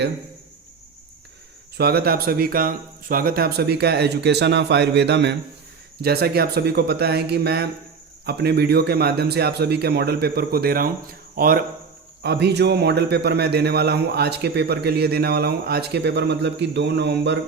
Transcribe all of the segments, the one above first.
है। स्वागत है आप सभी का एजुकेशन ऑफ आयुर्वेदा में। जैसा कि आप सभी को पता है कि मैं अपने वीडियो के माध्यम से आप सभी के मॉडल पेपर को दे रहा हूं, और अभी जो मॉडल पेपर मैं देने वाला हूं आज के पेपर के लिए देने वाला हूं। आज के पेपर मतलब कि 2 नवंबर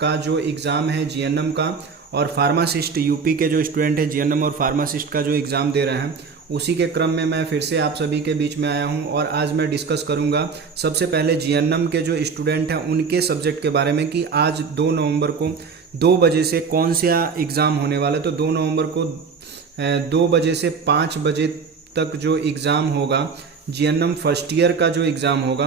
का जो एग्ज़ाम है जीएनएम का, और फार्मासिस्ट यूपी के जो स्टूडेंट हैं जीएनएम और फार्मासिस्ट का जो एग्ज़ाम दे रहे हैं, उसी के क्रम में मैं फिर से आप सभी के बीच में आया हूं। और आज मैं डिस्कस करूंगा सबसे पहले जीएनएम के जो स्टूडेंट हैं उनके सब्जेक्ट के बारे में कि आज 2 नवंबर को 2 बजे से कौन सा एग्ज़ाम होने वाला है। तो 2 नवंबर को 2 बजे से 5 बजे तक जो एग्ज़ाम होगा जीएनएम फर्स्ट ईयर का जो एग्ज़ाम होगा,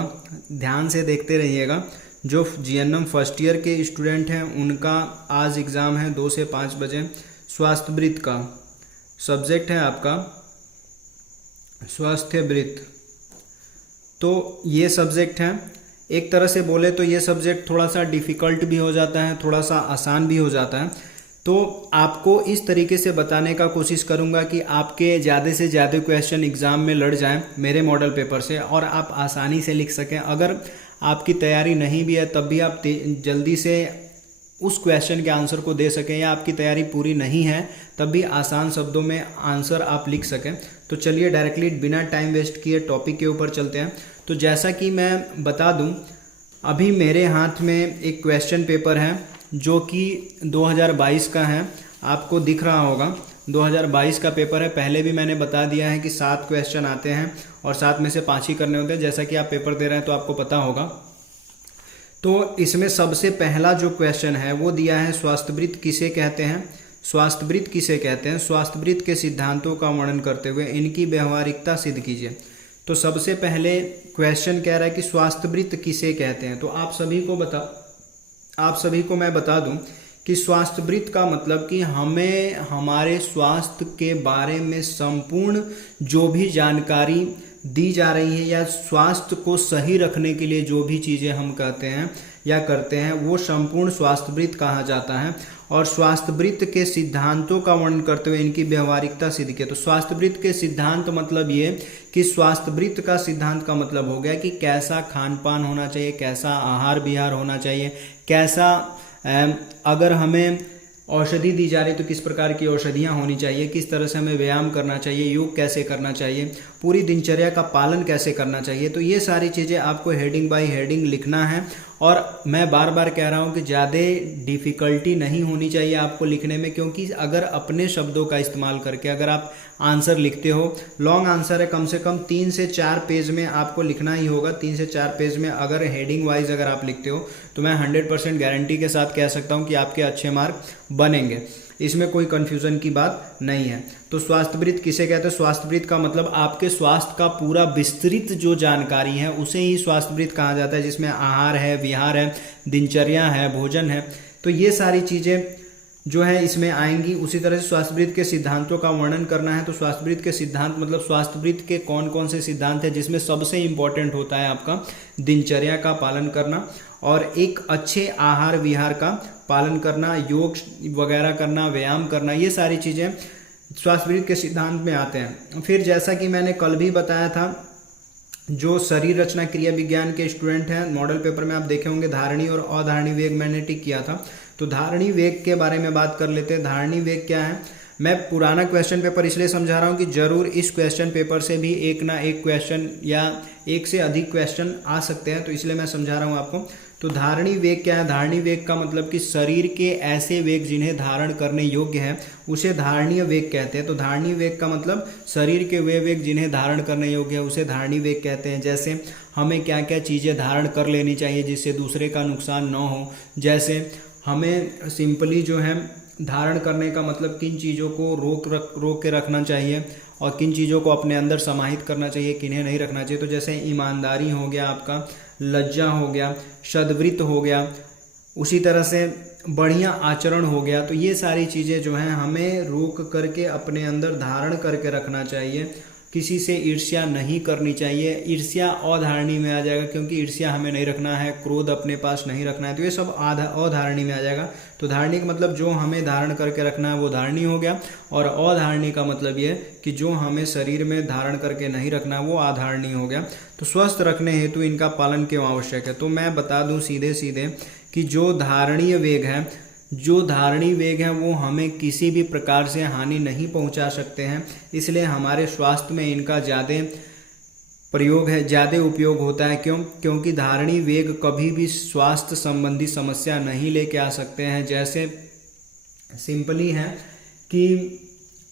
ध्यान से देखते रहिएगा। जो जीएनएम फर्स्ट ईयर के स्टूडेंट हैं उनका आज एग्ज़ाम है 2 से 5 बजे। स्वास्थ्य वृत्त का सब्जेक्ट है आपका स्वास्थ्य वृत्त। तो ये सब्जेक्ट है, एक तरह से बोले तो ये सब्जेक्ट थोड़ा सा डिफ़िकल्ट भी हो जाता है, थोड़ा सा आसान भी हो जाता है। तो आपको इस तरीके से बताने का कोशिश करूंगा कि आपके ज़्यादा से ज़्यादा क्वेश्चन एग्ज़ाम में लड़ जाएं मेरे मॉडल पेपर से, और आप आसानी से लिख सकें। अगर आपकी तैयारी नहीं भी है तब भी आप जल्दी से उस क्वेश्चन के आंसर को दे सकें, या आपकी तैयारी पूरी नहीं है तब भी आसान शब्दों में आंसर आप लिख सकें। तो चलिए डायरेक्टली बिना टाइम वेस्ट किए टॉपिक के ऊपर चलते हैं। तो जैसा कि मैं बता दूं, अभी मेरे हाथ में एक क्वेश्चन पेपर है जो कि 2022 का है, आपको दिख रहा होगा 2022 का पेपर है। पहले भी मैंने बता दिया है कि 7 क्वेश्चन आते हैं और 7 में से 5 ही करने होते हैं। जैसा कि आप पेपर दे रहे हैं तो आपको पता होगा। तो इसमें सबसे पहला जो क्वेश्चन है वो दिया है स्वास्थ्य वृत्त किसे कहते हैं। स्वास्थ्य वृत्त किसे कहते हैं, स्वास्थ्य वृत्त के सिद्धांतों का वर्णन करते हुए इनकी व्यवहारिकता सिद्ध कीजिए। तो सबसे पहले क्वेश्चन कह रहा है कि स्वास्थ्य वृत्त किसे कहते हैं। तो आप सभी को मैं बता दूं कि स्वास्थ्य वृत्त का मतलब कि हमें हमारे स्वास्थ्य के बारे में संपूर्ण जो भी जानकारी दी जा रही है, या स्वास्थ्य को सही रखने के लिए जो भी चीज़ें हम कहते हैं या करते हैं, वो संपूर्ण स्वास्थ्य वृत्त कहा जाता है। और स्वास्थ्य वृत्त के सिद्धांतों का वर्णन करते हुए इनकी व्यवहारिकता सिद्ध किया। तो स्वास्थ्य वृत्त के सिद्धांत मतलब ये कि स्वास्थ्य वृत्त का सिद्धांत का मतलब हो गया कि कैसा खान पान होना चाहिए, कैसा आहार विहार होना चाहिए, कैसा अगर हमें औषधि दी जा रही तो किस प्रकार की औषधियाँ होनी चाहिए, किस तरह से हमें व्यायाम करना चाहिए, योग कैसे करना चाहिए, पूरी दिनचर्या का पालन कैसे करना चाहिए। तो ये सारी चीज़ें आपको हेडिंग बाय हेडिंग लिखना है। और मैं बार बार कह रहा हूँ कि ज़्यादा डिफ़िकल्टी नहीं होनी चाहिए आपको लिखने में, क्योंकि अगर अपने शब्दों का इस्तेमाल करके अगर आप आंसर लिखते हो, लॉन्ग आंसर है, कम से कम 3 से 4 पेज में आपको लिखना ही होगा। 3 से 4 पेज में अगर हेडिंग वाइज अगर आप लिखते हो तो मैं 100% गारंटी के साथ कह सकता हूँ कि आपके अच्छे मार्क बनेंगे। इसमें कोई कंफ्यूजन की बात नहीं है। तो स्वास्थ्य वृत्त किसे कहते हैं, स्वास्थ्य वृत्त का मतलब आपके स्वास्थ्य का पूरा विस्तृत जो जानकारी है उसे ही स्वास्थ्य वृत्त कहा जाता है, जिसमें आहार है, विहार है, दिनचर्या है, भोजन है। तो ये सारी चीज़ें जो है इसमें आएंगी। उसी तरह से स्वास्थ्य वृत्त के सिद्धांतों का वर्णन करना है। तो स्वास्थ्य वृत्त के सिद्धांत मतलब स्वास्थ्य वृत्त के कौन कौन से सिद्धांत हैं, जिसमें सबसे इम्पोर्टेंट होता है आपका दिनचर्या का पालन करना, और एक अच्छे आहार विहार का पालन करना, योग वगैरह करना, व्यायाम करना। ये सारी चीज़ें स्वास्थ्य वृत्त के सिद्धांत में आते हैं। फिर जैसा कि मैंने कल भी बताया था, जो शरीर रचना क्रिया विज्ञान के स्टूडेंट हैं, मॉडल पेपर में आप देखे होंगे धारणी और अधारणी वेग मैंने टिक किया था। तो धारणी वेग के बारे में बात कर लेते हैं। धारणी वेग क्या है, मैं पुराना क्वेश्चन पेपर इसलिए समझा रहा हूँ कि जरूर इस क्वेश्चन पेपर से भी एक ना एक क्वेश्चन या एक से अधिक क्वेश्चन आ सकते हैं, तो इसलिए मैं समझा रहा हूँ आपको। तो धारणी वेग क्या है, धारणी वेग का मतलब कि शरीर के ऐसे वेग जिन्हें धारण करने योग्य है उसे धारणीय वेग कहते हैं। तो धारणीय वेग का मतलब शरीर के वे वेग जिन्हें धारण करने योग्य है उसे धारणीय वेग कहते हैं। जैसे हमें क्या क्या चीज़ें धारण कर लेनी चाहिए जिससे दूसरे का नुकसान न हो। जैसे हमें सिंपली जो है धारण करने का मतलब किन चीज़ों को रोक के रखना चाहिए और किन चीज़ों को अपने अंदर समाहित करना चाहिए, किन्हें नहीं रखना चाहिए। तो जैसे ईमानदारी हो गया आपका, लज्जा हो गया, सद्वृत्त हो गया, उसी तरह से बढ़िया आचरण हो गया। तो ये सारी चीज़ें जो हैं हमें रोक करके अपने अंदर धारण करके रखना चाहिए। किसी से ईर्ष्या नहीं करनी चाहिए। ईर्ष्या अधारणी में आ जाएगा, क्योंकि ईर्ष्या हमें नहीं रखना है, क्रोध अपने पास नहीं रखना है, तो ये सब अधारणी में आ जाएगा। तो धारणी का मतलब जो हमें धारण करके रखना है वो धारणी हो गया, और अधारणी का मतलब ये कि जो हमें शरीर में धारण करके नहीं रखना वो अधारणी हो गया। तो स्वस्थ रखने हेतु इनका पालन क्यों आवश्यक है? तो मैं बता दूं सीधे सीधे कि जो धारणीय वेग है वो हमें किसी भी प्रकार से हानि नहीं पहुंचा सकते हैं, इसलिए हमारे स्वास्थ्य में इनका ज़्यादा उपयोग होता है। क्योंकि धारणीय वेग कभी भी स्वास्थ्य संबंधी समस्या नहीं लेके आ सकते हैं। जैसे सिंपली है कि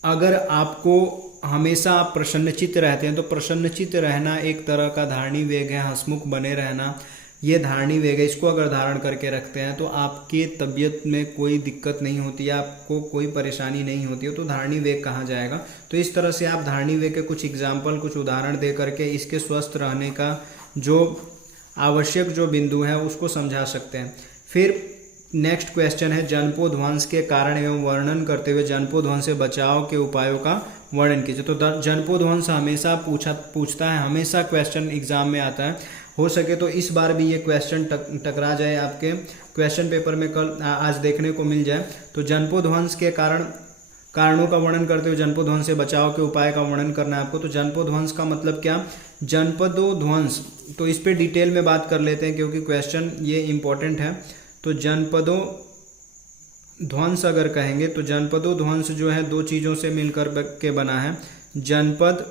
अगर आपको हमेशा आप प्रसन्नचित्त रहते हैं तो प्रसन्नचित्त रहना एक तरह का धारणीय वेग है, हंसमुख बने रहना ये धारणीय वेग है। इसको अगर धारण करके रखते हैं तो आपके तबीयत में कोई दिक्कत नहीं होती है, आपको कोई परेशानी नहीं होती है, तो धारणीय वेग कहा जाएगा। तो इस तरह से आप धारणीय वेग के कुछ एग्जाम्पल, कुछ उदाहरण दे करके इसके स्वस्थ रहने का जो आवश्यक जो बिंदु है उसको समझा सकते हैं। फिर नेक्स्ट क्वेश्चन है, जनपोध्वंस के कारण एवं वर्णन करते हुए जनपोध्वंस से बचाव के उपायों का वर्णन कीजिए। तो जनपोध्वंस हमेशा पूछता है, हमेशा क्वेश्चन एग्जाम में आता है। हो सके तो इस बार भी ये क्वेश्चन टकरा जाए, आपके क्वेश्चन पेपर में कल आज देखने को मिल जाए। तो जनपोध्वंस के कारणों का वर्णन करते हुए जनपोध्वंस से बचाव के उपाय का वर्णन करना है आपको। तो जनपोध्वंस का मतलब क्या? जनपदोध्वंस, तो इस पे डिटेल में बात कर लेते हैं क्योंकि क्वेश्चन ये इम्पोर्टेंट है। तो जनपदोध्वंस अगर कहेंगे तो जनपदोध्वंस जो है दो चीज़ों से मिलकर के बना है, जनपद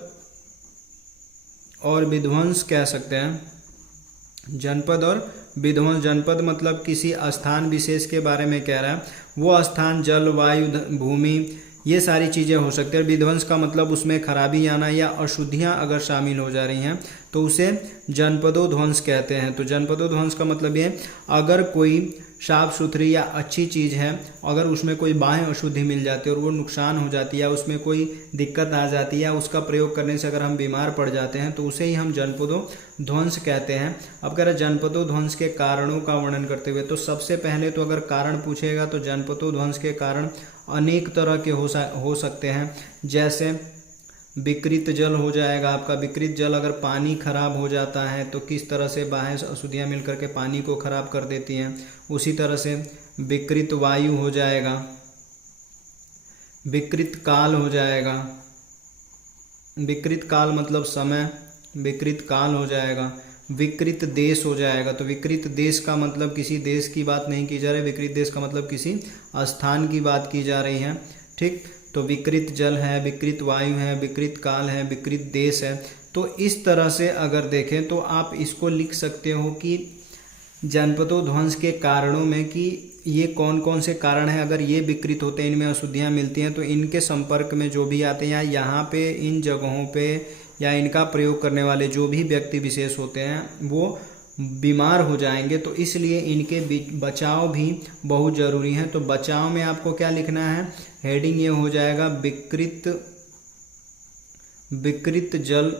और विध्वंस कह सकते हैं। जनपद और विध्वंस, जनपद मतलब किसी स्थान विशेष के बारे में कह रहा है, वो स्थान जल, वायु, भूमि ये सारी चीज़ें हो सकती है। विध्वंस का मतलब उसमें खराबी आना या अशुद्धियाँ अगर शामिल हो जा रही हैं तो उसे जनपदोध्वंस कहते हैं। तो जनपदोध्वंस का मतलब ये, अगर कोई साफ सुथरी या अच्छी चीज़ है, अगर उसमें कोई बाह्य अशुद्धि मिल जाती है और वो नुकसान हो जाती है या उसमें कोई दिक्कत आ जाती है या उसका प्रयोग करने से अगर हम बीमार पड़ जाते हैं तो उसे ही हम जनपदोध्वंस कहते हैं। अब कह रहे जनपदोध्वंस के कारणों का वर्णन करते हुए, तो सबसे पहले तो अगर कारण पूछेगा तो जनपदोध्वंस के कारण अनेक तरह के हो सकते हैं। जैसे विकृत जल हो जाएगा आपका, विकृत जल अगर पानी खराब हो जाता है तो किस तरह से बाह्य अशुद्धियाँ मिलकर के पानी को खराब कर देती हैं। उसी तरह से विकृत वायु हो जाएगा, विकृत काल हो जाएगा, विकृत काल मतलब समय, विकृत काल हो जाएगा, विकृत देश हो जाएगा। तो विकृत देश का मतलब किसी देश की बात नहीं की जा रही, विकृत देश का मतलब किसी स्थान की बात की जा रही है, ठीक। तो विकृत जल है, विकृत वायु है, विकृत काल है, विकृत देश है। तो इस तरह से अगर देखें तो आप इसको लिख सकते हो कि जनपदोध्वंस के कारणों में कि ये कौन कौन से कारण हैं। अगर ये विकृत होते हैं, इनमें अशुद्धियाँ मिलती हैं, तो इनके संपर्क में जो भी आते हैं या यहाँ पे इन जगहों पे या इनका प्रयोग करने वाले जो भी व्यक्ति विशेष होते हैं वो बीमार हो जाएंगे। तो इसलिए इनके बचाव भी बहुत ज़रूरी है। तो बचाव में आपको क्या लिखना है, हेडिंग ये हो जाएगा विकृत जल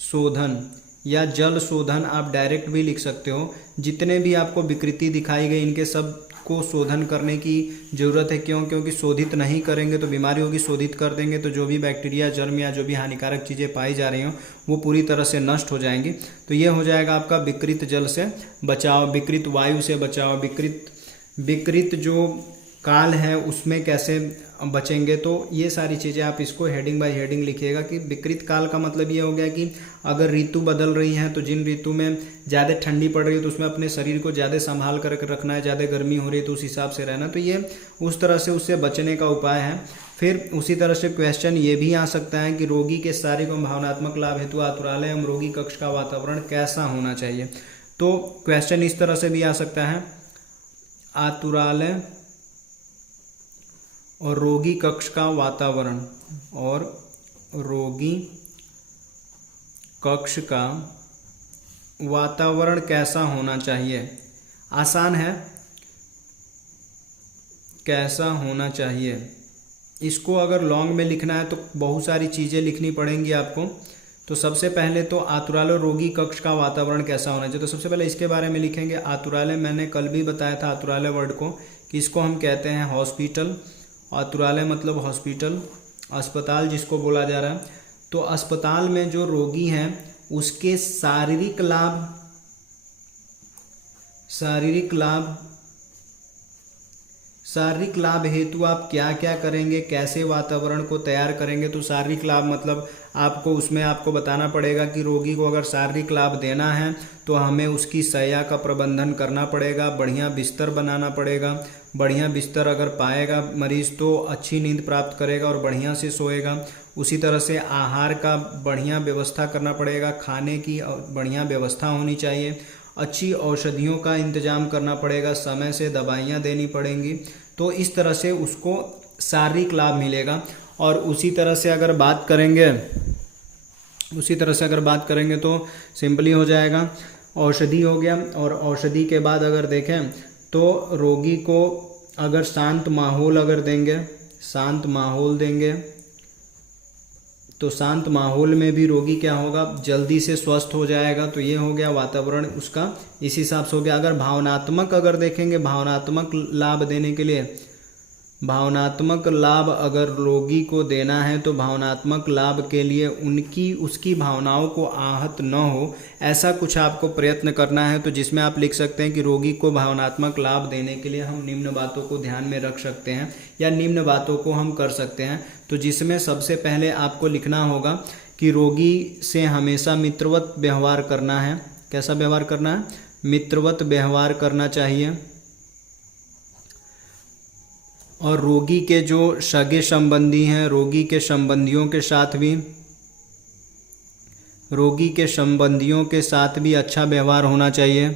शोधन या जल शोधन, आप डायरेक्ट भी लिख सकते हो। जितने भी आपको विकृति दिखाई गई इनके सब को शोधन करने की ज़रूरत है। क्योंकि शोधित नहीं करेंगे तो बीमारी होगी, शोधित कर देंगे तो जो भी बैक्टीरिया, जर्म या जो भी हानिकारक चीज़ें पाई जा रही हों वो पूरी तरह से नष्ट हो जाएंगी। तो ये हो जाएगा आपका विकृत जल से बचाव, विकृत वायु से बचाव, विकृत जो काल है उसमें कैसे बचेंगे। तो ये सारी चीज़ें आप इसको हेडिंग बाय हेडिंग लिखिएगा कि विकृत काल का मतलब ये हो गया कि अगर ऋतु बदल रही है तो जिन ऋतु में ज़्यादा ठंडी पड़ रही है तो उसमें अपने शरीर को ज़्यादा संभाल कर रखना है, ज़्यादा गर्मी हो रही है तो उस हिसाब से रहना। तो ये उस तरह से उससे बचने का उपाय है। फिर उसी तरह से क्वेश्चन ये भी आ सकता है कि रोगी के शारीरिक एवं भावनात्मक लाभ हेतु आतुरालय एवं रोगी कक्ष का वातावरण कैसा होना चाहिए। तो क्वेश्चन इस तरह से भी आ सकता है, आतुरालय और रोगी कक्ष का वातावरण और रोगी कक्ष का वातावरण कैसा होना चाहिए। आसान है, कैसा होना चाहिए। इसको अगर लॉन्ग में लिखना है तो बहुत सारी चीज़ें लिखनी पड़ेंगी आपको। तो सबसे पहले तो आतुरालय रोगी कक्ष का वातावरण कैसा होना चाहिए, तो सबसे पहले इसके बारे में लिखेंगे। आतुरालय मैंने कल भी बताया था आतुरालय वर्ड को कि इसको हम कहते हैं हॉस्पिटल। आतुरालय मतलब हॉस्पिटल, अस्पताल जिसको बोला जा रहा है। तो अस्पताल में जो रोगी हैं उसके शारीरिक लाभ हेतु आप क्या क्या करेंगे, कैसे वातावरण को तैयार करेंगे। तो शारीरिक लाभ मतलब आपको बताना पड़ेगा कि रोगी को अगर शारीरिक लाभ देना है तो हमें उसकी शैया का प्रबंधन करना पड़ेगा, बढ़िया बिस्तर बनाना पड़ेगा। बढ़िया बिस्तर अगर पाएगा मरीज तो अच्छी नींद प्राप्त करेगा और बढ़िया से सोएगा। उसी तरह से आहार का बढ़िया व्यवस्था करना पड़ेगा, खाने की बढ़िया व्यवस्था होनी चाहिए, अच्छी औषधियों का इंतजाम करना पड़ेगा, समय से दवाइयाँ देनी पड़ेंगी। तो इस तरह से उसको शारीरिक लाभ मिलेगा। और उसी तरह से अगर बात करेंगे तो सिंपली हो जाएगा, औषधि हो गया। और औषधि के बाद अगर देखें तो रोगी को अगर शांत माहौल देंगे तो शांत माहौल में भी रोगी क्या होगा, जल्दी से स्वस्थ हो जाएगा। तो ये हो गया वातावरण उसका इस हिसाब से हो गया। अगर भावनात्मक लाभ देने के लिए, भावनात्मक लाभ अगर रोगी को देना है तो भावनात्मक लाभ के लिए उसकी भावनाओं को आहत न हो, ऐसा कुछ आपको प्रयत्न करना है। तो जिसमें आप लिख सकते हैं कि रोगी को भावनात्मक लाभ देने के लिए हम निम्न बातों को ध्यान में रख सकते हैं या निम्न बातों को हम कर सकते हैं। तो जिसमें सबसे पहले आपको लिखना होगा कि रोगी से हमेशा मित्रवत व्यवहार करना है। कैसा व्यवहार करना है? मित्रवत व्यवहार करना चाहिए। और रोगी के जो सगे संबंधी हैं, रोगी के संबंधियों के साथ भी अच्छा व्यवहार होना चाहिए।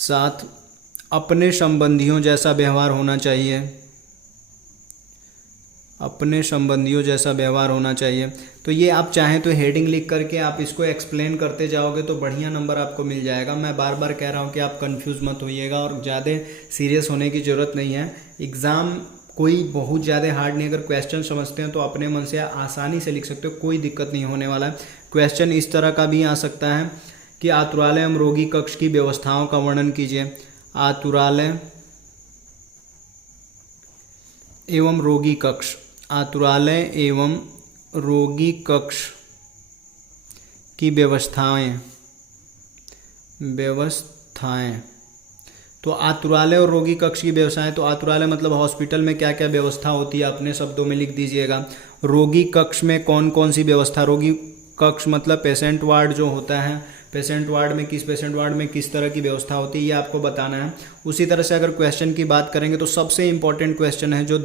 साथ अपने संबंधियों जैसा व्यवहार होना चाहिए। तो ये आप चाहें तो हेडिंग लिख करके आप इसको एक्सप्लेन करते जाओगे तो बढ़िया नंबर आपको मिल जाएगा। मैं बार बार कह रहा हूँ कि आप कंफ्यूज मत होइएगा और ज़्यादा सीरियस होने की ज़रूरत नहीं है। एग्ज़ाम कोई बहुत ज़्यादा हार्ड नहीं, अगर क्वेश्चन समझते हैं तो अपने मन से आसानी से लिख सकते हो, कोई दिक्कत नहीं होने वाला है। क्वेश्चन इस तरह का भी आ सकता है कि आतुरालय एवं रोगी कक्ष की व्यवस्थाओं का वर्णन कीजिए। आतुरालय एवं रोगी कक्ष की व्यवस्थाएं। तो आतुरालय और रोगी कक्ष की व्यवस्थाएं, तो आतुरालय मतलब हॉस्पिटल में क्या क्या व्यवस्था होती है अपने शब्दों में लिख दीजिएगा। रोगी कक्ष में कौन कौन सी व्यवस्था, रोगी कक्ष मतलब पेशेंट वार्ड जो होता है, पेशेंट वार्ड में किस तरह की व्यवस्था होती है ये आपको बताना है। उसी तरह से अगर क्वेश्चन की बात करेंगे तो सबसे इम्पोर्टेंट क्वेश्चन है जो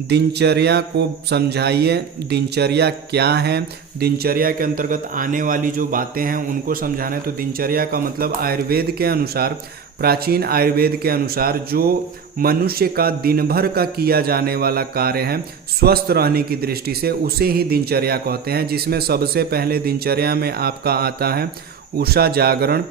दिनचर्या को समझाइए। दिनचर्या क्या है, दिनचर्या के अंतर्गत आने वाली जो बातें हैं उनको समझाना है। तो दिनचर्या का मतलब प्राचीन आयुर्वेद के अनुसार जो मनुष्य का दिन भर का किया जाने वाला कार्य है स्वस्थ रहने की दृष्टि से, उसे ही दिनचर्या कहते हैं। जिसमें सबसे पहले दिनचर्या में आपका आता है उषा जागरण।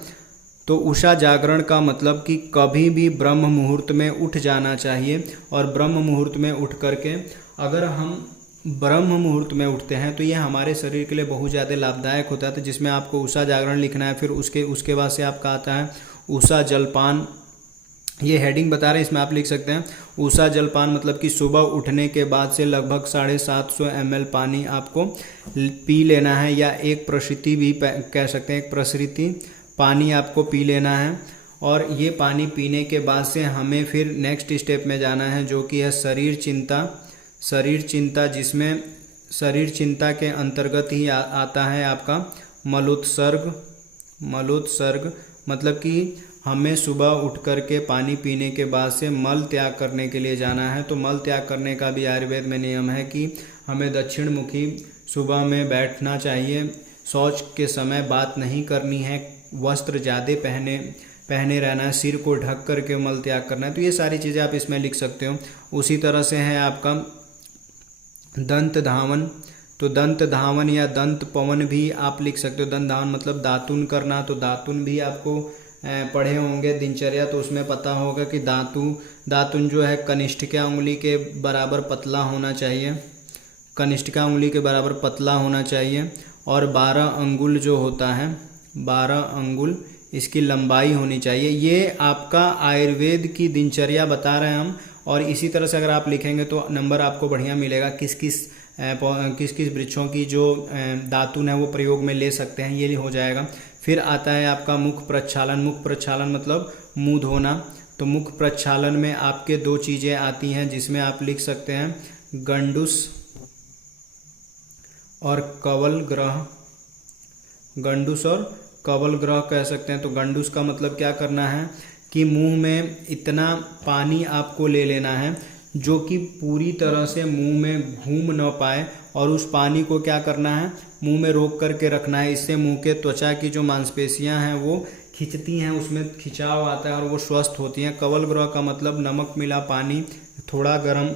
तो उषा जागरण का मतलब कि कभी भी ब्रह्म मुहूर्त में उठ जाना चाहिए। और ब्रह्म मुहूर्त में उठ करके अगर हम ब्रह्म मुहूर्त में उठते हैं तो ये हमारे शरीर के लिए बहुत ज़्यादा लाभदायक होता है। तो जिसमें आपको उषा जागरण लिखना है। फिर उसके बाद से आपका आता है उषा जलपान। ये हेडिंग बता रहे हैं, इसमें आप लिख सकते हैं उषा जलपान मतलब कि सुबह उठने के बाद से लगभग 750 ml पानी आपको पी लेना है, या एक प्रसृति भी कह सकते हैं, एक प्रसृति पानी आपको पी लेना है। और ये पानी पीने के बाद से हमें फिर नेक्स्ट स्टेप में जाना है जो कि है शरीर चिंता, जिसमें शरीर चिंता के अंतर्गत ही आता है आपका मलोत्सर्ग मतलब कि हमें सुबह उठ कर के पानी पीने के बाद से मल त्याग करने के लिए जाना है। तो मल त्याग करने का भी आयुर्वेद में नियम है कि हमें दक्षिण मुखी सुबह में बैठना चाहिए, शौच के समय बात नहीं करनी है, वस्त्र ज़्यादा पहने रहना है, सिर को ढक करके मल त्याग करना है। तो ये सारी चीज़ें आप इसमें लिख सकते हो। उसी तरह से है आपका दंत धावन। तो दंत धावन या दंत पवन भी आप लिख सकते हो। दंत धावन मतलब दातुन करना। तो दातुन भी आपको पढ़े होंगे दिनचर्या, तो उसमें पता होगा कि दातुन जो है कनिष्ठिका उंगली के बराबर पतला होना चाहिए। और 12 अंगुल जो होता है, 12 अंगुल इसकी लंबाई होनी चाहिए। ये आपका आयुर्वेद की दिनचर्या बता रहे हैं हम, और इसी तरह से अगर आप लिखेंगे तो नंबर आपको बढ़िया मिलेगा। किस किस वृक्षों की जो दातुन है वो प्रयोग में ले सकते हैं, ये हो जाएगा। फिर आता है आपका मुख प्रक्षालन। मुख प्रक्षालन मतलब मुंह धोना। तो मुख प्रक्षालन में आपके दो चीज़ें आती हैं जिसमें आप लिख सकते हैं गंडूस और कवल ग्रह। गंडूस और कवल ग्रह कह सकते हैं। तो गंडूस का मतलब क्या करना है कि मुंह में इतना पानी आपको ले लेना है जो कि पूरी तरह से मुंह में घूम न पाए, और उस पानी को क्या करना है, मुंह में रोक करके रखना है। इससे मुंह के त्वचा की जो मांसपेशियां हैं वो खिंचती हैं, उसमें खिंचाव आता है और वो स्वस्थ होती हैं। कवल ग्रह का मतलब नमक मिला पानी थोड़ा गर्म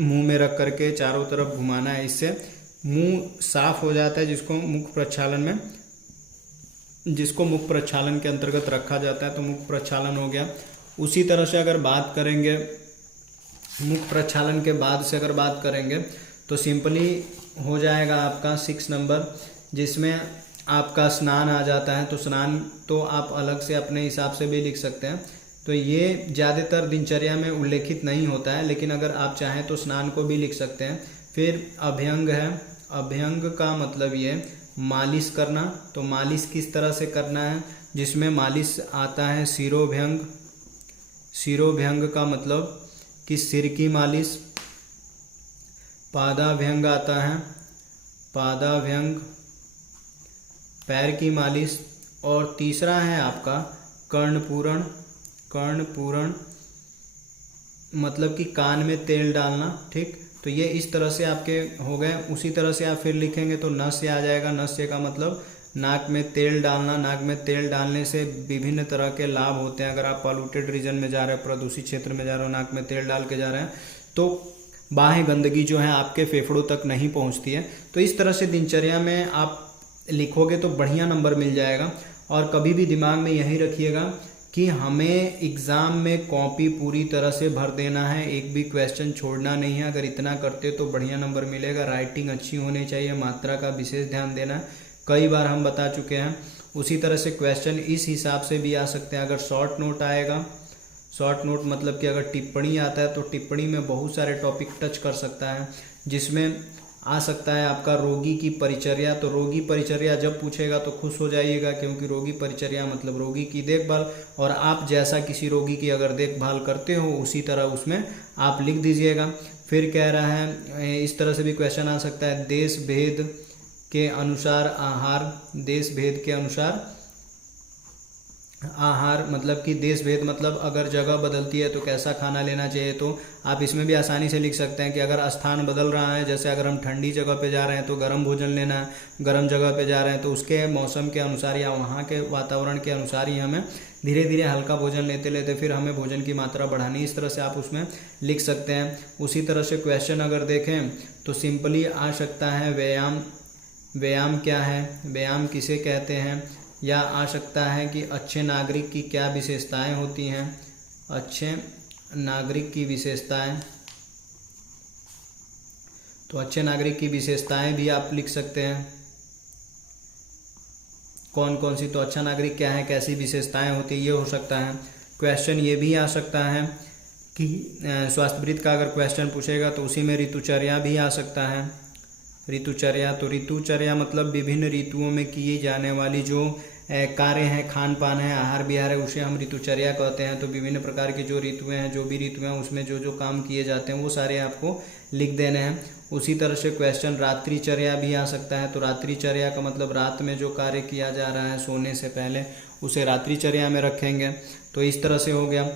मुंह में रख करके चारों तरफ घुमाना है, इससे मुंह साफ हो जाता है, जिसको मुख प्रक्षालन के अंतर्गत रखा जाता है। तो मुख प्रक्षालन हो गया। उसी तरह से अगर बात करेंगे मुख प्रक्षालन के बाद से अगर बात करेंगे तो सिंपली हो जाएगा आपका 6 नंबर, जिसमें आपका स्नान आ जाता है। तो स्नान तो आप अलग से अपने हिसाब से भी लिख सकते हैं। तो ये ज़्यादातर दिनचर्या में उल्लेखित नहीं होता है, लेकिन अगर आप चाहें तो स्नान को भी लिख सकते हैं। फिर अभ्यंग है। अभ्यंग का मतलब ये मालिश करना। तो मालिश किस तरह से करना है, जिसमें मालिश आता है शिरोभ्यंग। शिरोभ्यंग का मतलब कि सिर की मालिश। पादाभ्यंग आता है, पादाभ्यंग पैर की मालिश। और तीसरा है आपका कर्णपूरण। कर्णपूरण मतलब कि कान में तेल डालना। ठीक, तो ये इस तरह से आपके हो गए। उसी तरह से आप फिर लिखेंगे तो नस्य आ जाएगा। नस्य का मतलब नाक में तेल डालना। नाक में तेल डालने से विभिन्न तरह के लाभ होते हैं। अगर आप पॉल्यूटेड रीजन में जा रहे हैं, प्रदूषित क्षेत्र में जा रहे हो, नाक में तेल डाल के जा रहे हैं, तो बाह्य गंदगी जो है आपके फेफड़ों तक नहीं पहुंचती है। तो इस तरह से दिनचर्या में आप लिखोगे तो बढ़िया नंबर मिल जाएगा। और कभी भी दिमाग में यही रखिएगा कि हमें एग्ज़ाम में कॉपी पूरी तरह से भर देना है, एक भी क्वेश्चन छोड़ना नहीं है। अगर इतना करते तो बढ़िया नंबर मिलेगा। राइटिंग अच्छी होनी चाहिए, मात्रा का विशेष ध्यान देना है, कई बार हम बता चुके हैं। उसी तरह से क्वेश्चन इस हिसाब से भी आ सकते हैं। अगर शॉर्ट नोट आएगा, शॉर्ट नोट मतलब कि अगर टिप्पणी आता है तो टिप्पणी में बहुत सारे टॉपिक टच कर सकता है, जिसमें आ सकता है आपका रोगी की परिचर्या। तो रोगी परिचर्या जब पूछेगा तो खुश हो जाइएगा, क्योंकि रोगी परिचर्या मतलब रोगी की देखभाल, और आप जैसा किसी रोगी की अगर देखभाल करते हो उसी तरह उसमें आप लिख दीजिएगा। फिर कह रहा है इस तरह से भी क्वेश्चन आ सकता है, देश भेद के अनुसार आहार। देश भेद के अनुसार आहार मतलब कि देश भेद मतलब अगर जगह बदलती है तो कैसा खाना लेना चाहिए। तो आप इसमें भी आसानी से लिख सकते हैं कि अगर स्थान बदल रहा है, जैसे अगर हम ठंडी जगह पे जा रहे हैं तो गर्म भोजन लेना है, गर्म जगह पे जा रहे हैं तो उसके मौसम के अनुसार या वहाँ के वातावरण के अनुसार ही हमें धीरे धीरे हल्का भोजन लेते लेते फिर हमें भोजन की मात्रा बढ़ानी। इस तरह से आप उसमें लिख सकते हैं। उसी तरह से क्वेश्चन अगर देखें तो सिंपली आ सकता है व्यायाम। व्यायाम क्या है, व्यायाम किसे कहते हैं, या आ सकता है कि अच्छे नागरिक की क्या विशेषताएं होती हैं। अच्छे नागरिक की विशेषताएं, तो अच्छे नागरिक की विशेषताएं भी आप लिख सकते हैं, कौन कौन सी। तो अच्छा नागरिक क्या है, कैसी विशेषताएं होती है, ये हो सकता है। क्वेश्चन ये भी आ सकता है कि स्वास्थ्यवृत्त का अगर क्वेश्चन पूछेगा तो उसी में ऋतुचर्या भी आ सकता है। ऋतुचर्या, तो ऋतुचर्या मतलब विभिन्न ऋतुओं में किए जाने वाली जो कार्य हैं, खान पान है, आहार विहार है, उसे हम ऋतुचर्या कहते हैं। तो विभिन्न प्रकार की जो ऋतुएं हैं, जो भी ऋतुएं हैं उसमें जो जो काम किए जाते हैं वो सारे आपको लिख देने हैं। उसी तरह से क्वेश्चन रात्रिचर्या भी आ सकता है। तो रात्रिचर्या का मतलब रात में जो कार्य किया जा रहा है सोने से पहले, उसे रात्रिचर्या में रखेंगे। तो इस तरह से हो गया।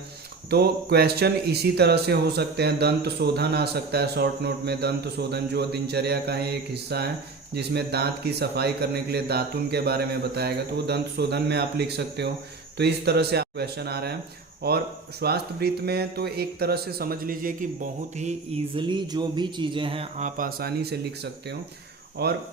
तो क्वेश्चन इसी तरह से हो सकते हैं। दंत शोधन आ सकता है शॉर्ट नोट में। दंत शोधन जो दिनचर्या का ही एक हिस्सा है, जिसमें दांत की सफाई करने के लिए दातुन के बारे में बताएगा, तो वो दंत शोधन में आप लिख सकते हो। तो इस तरह से आप क्वेश्चन आ रहे हैं। और स्वास्थ्यवृत्त में तो एक तरह से समझ लीजिए कि बहुत ही ईजिली जो भी चीज़ें हैं आप आसानी से लिख सकते हो। और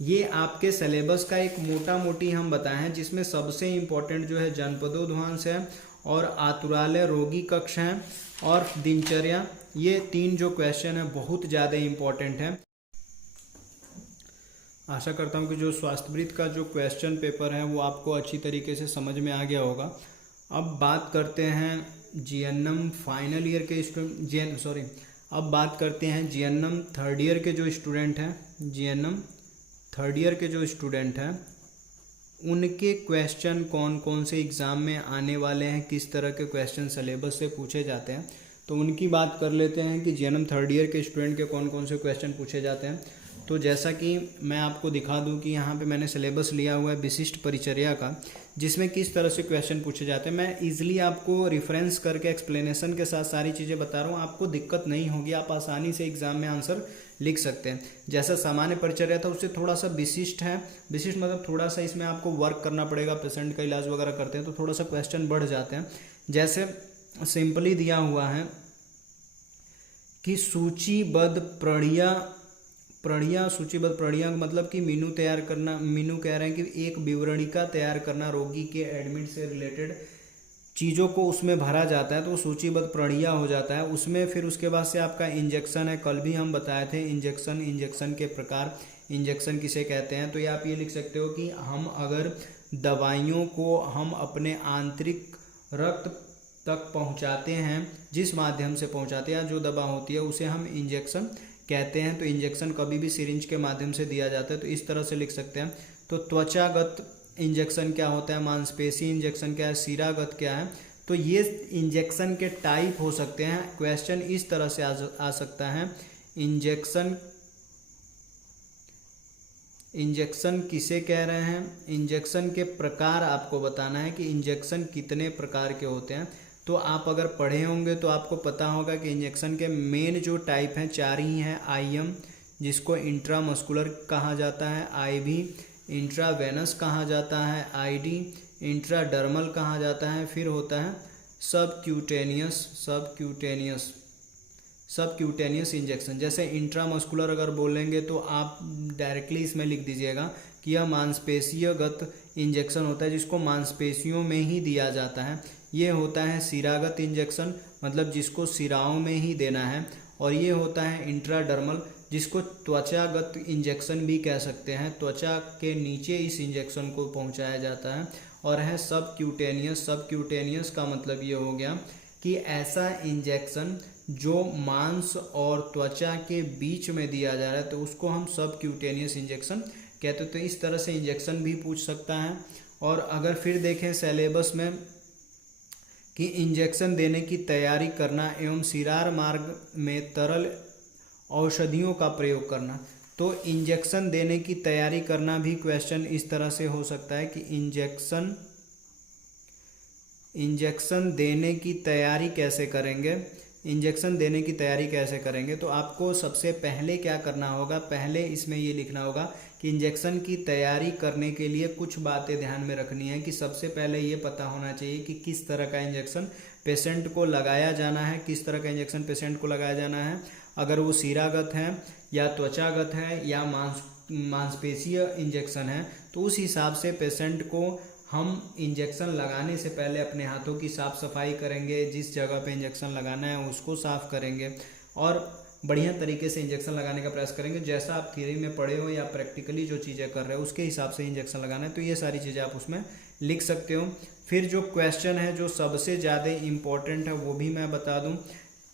ये आपके सिलेबस का एक मोटा मोटी हम बताए हैं, जिसमें सबसे इम्पोर्टेंट जो है जनपदोध्वांस है और आतुरालय रोगी कक्ष हैं और दिनचर्या। ये 3 जो क्वेश्चन है बहुत ज़्यादा इम्पोर्टेंट है। आशा करता हूँ कि जो स्वास्थ्यवृत्त का जो क्वेश्चन पेपर है वो आपको अच्छी तरीके से समझ में आ गया होगा। अब बात करते हैं जीएनएम फाइनल ईयर के स्टूडेंट अब बात करते हैं जीएनएम थर्ड ईयर के जो स्टूडेंट हैं, जीएनएम थर्ड ईयर के जो स्टूडेंट हैं उनके क्वेश्चन कौन कौन से एग्ज़ाम में आने वाले हैं, किस तरह के क्वेश्चन सिलेबस से पूछे जाते हैं, तो उनकी बात कर लेते हैं कि जीएनएम थर्ड ईयर के स्टूडेंट के कौन कौन से क्वेश्चन पूछे जाते हैं। तो जैसा कि मैं आपको दिखा दूं कि यहाँ पे मैंने सिलेबस लिया हुआ है विशिष्ट परिचर्या का, जिसमें किस तरह से क्वेश्चन पूछे जाते हैं। मैं इजीली आपको रेफरेंस करके एक्सप्लेनेशन के साथ सारी चीज़ें बता रहा हूँ, आपको दिक्कत नहीं होगी, आप आसानी से एग्जाम में आंसर लिख सकते हैं। जैसा सामान्य परिचर्या था उससे थोड़ा सा विशिष्ट है, विशिष्ट मतलब थोड़ा सा इसमें आपको वर्क करना पड़ेगा, पेशेंट का इलाज वगैरह करते हैं तो थोड़ा सा क्वेश्चन बढ़ जाते हैं। जैसे सिंपली दिया हुआ है कि सूचीबद्ध सूचीबद्ध प्रणिया मतलब कि मीनू तैयार करना, मीनू कह रहे हैं कि एक विवरणिका तैयार करना, रोगी के एडमिट से रिलेटेड चीज़ों को उसमें भरा जाता है तो सूचीबद्ध प्रणिया हो जाता है। उसमें फिर उसके बाद से आपका इंजेक्शन है, कल भी हम बताए थे इंजेक्शन के प्रकार, इंजेक्शन किसे कहते हैं। तो ये आप ये लिख सकते हो कि हम अगर दवाइयों को हम अपने आंतरिक रक्त तक पहुंचाते हैं, जिस माध्यम से पहुंचाते हैं, जो दवा होती है उसे हम इंजेक्शन कहते हैं। तो इंजेक्शन कभी भी सिरिंज के माध्यम से दिया जाता है, तो इस तरह से लिख सकते हैं। तो त्वचागत इंजेक्शन क्या होता है, मांसपेशी इंजेक्शन क्या है, शिरागत क्या है। तो ये इंजेक्शन के टाइप हो सकते हैं। क्वेश्चन इस तरह से आ सकता है, इंजेक्शन किसे कह रहे हैं, इंजेक्शन के प्रकार आपको बताना है कि इंजेक्शन कितने प्रकार के होते हैं। तो आप अगर पढ़े होंगे तो आपको पता होगा कि इंजेक्शन के मेन जो टाइप हैं 4 ही हैं। आईएम जिसको इंट्रामस्कुलर कहा जाता है, आईवी इंट्रावेनस कहा जाता है, आईडी इंट्राडर्मल कहा जाता है, फिर होता है सबक्यूटेनियस इंजेक्शन। जैसे इंट्रामस्कुलर अगर बोलेंगे तो आप डायरेक्टली इसमें लिख दीजिएगा कि यह मांसपेशीयगत इंजेक्शन होता है, जिसको मांसपेशियों में ही दिया जाता है। ये होता है शिरागत इंजेक्शन, मतलब जिसको शिराओं में ही देना है। और ये होता है इंट्राडर्मल, जिसको त्वचागत इंजेक्शन भी कह सकते हैं, त्वचा के नीचे इस इंजेक्शन को पहुंचाया जाता है। और है सबक्यूटेनियस का मतलब ये हो गया कि ऐसा इंजेक्शन जो मांस और त्वचा के बीच में दिया जा रहा है, तो उसको हम सबक्यूटेनियस इंजेक्शन कहते हैं। तो इस तरह से इंजेक्शन भी पूछ सकता है। और अगर फिर देखें सिलेबस में कि इंजेक्शन देने की तैयारी करना एवं शिरार मार्ग में तरल औषधियों का प्रयोग करना, तो इंजेक्शन देने की तैयारी करना भी क्वेश्चन इस तरह से हो सकता है कि इंजेक्शन देने की तैयारी कैसे करेंगे, इंजेक्शन देने की तैयारी कैसे करेंगे। तो आपको सबसे पहले क्या करना होगा, पहले इसमें ये लिखना होगा कि इंजेक्शन की तैयारी करने के लिए कुछ बातें ध्यान में रखनी है कि सबसे पहले ये पता होना चाहिए कि किस तरह का इंजेक्शन पेशेंट को लगाया जाना है, किस तरह का इंजेक्शन पेशेंट को लगाया जाना है। अगर वो शिरागत है या त्वचागत है या मांसपेशीय इंजेक्शन है, तो उस हिसाब से पेशेंट को हम इंजेक्शन लगाने से पहले अपने हाथों की साफ सफाई करेंगे, जिस जगह पे इंजेक्शन लगाना है उसको साफ करेंगे और बढ़िया तरीके से इंजेक्शन लगाने का प्रयास करेंगे। जैसा आप थ्योरी में पढ़े हो या प्रैक्टिकली जो चीज़ें कर रहे हो उसके हिसाब से इंजेक्शन लगाना है। तो ये सारी चीज़ें आप उसमें लिख सकते हो। फिर जो क्वेश्चन है जो सबसे ज़्यादा इम्पोर्टेंट है वो भी मैं बता दूँ।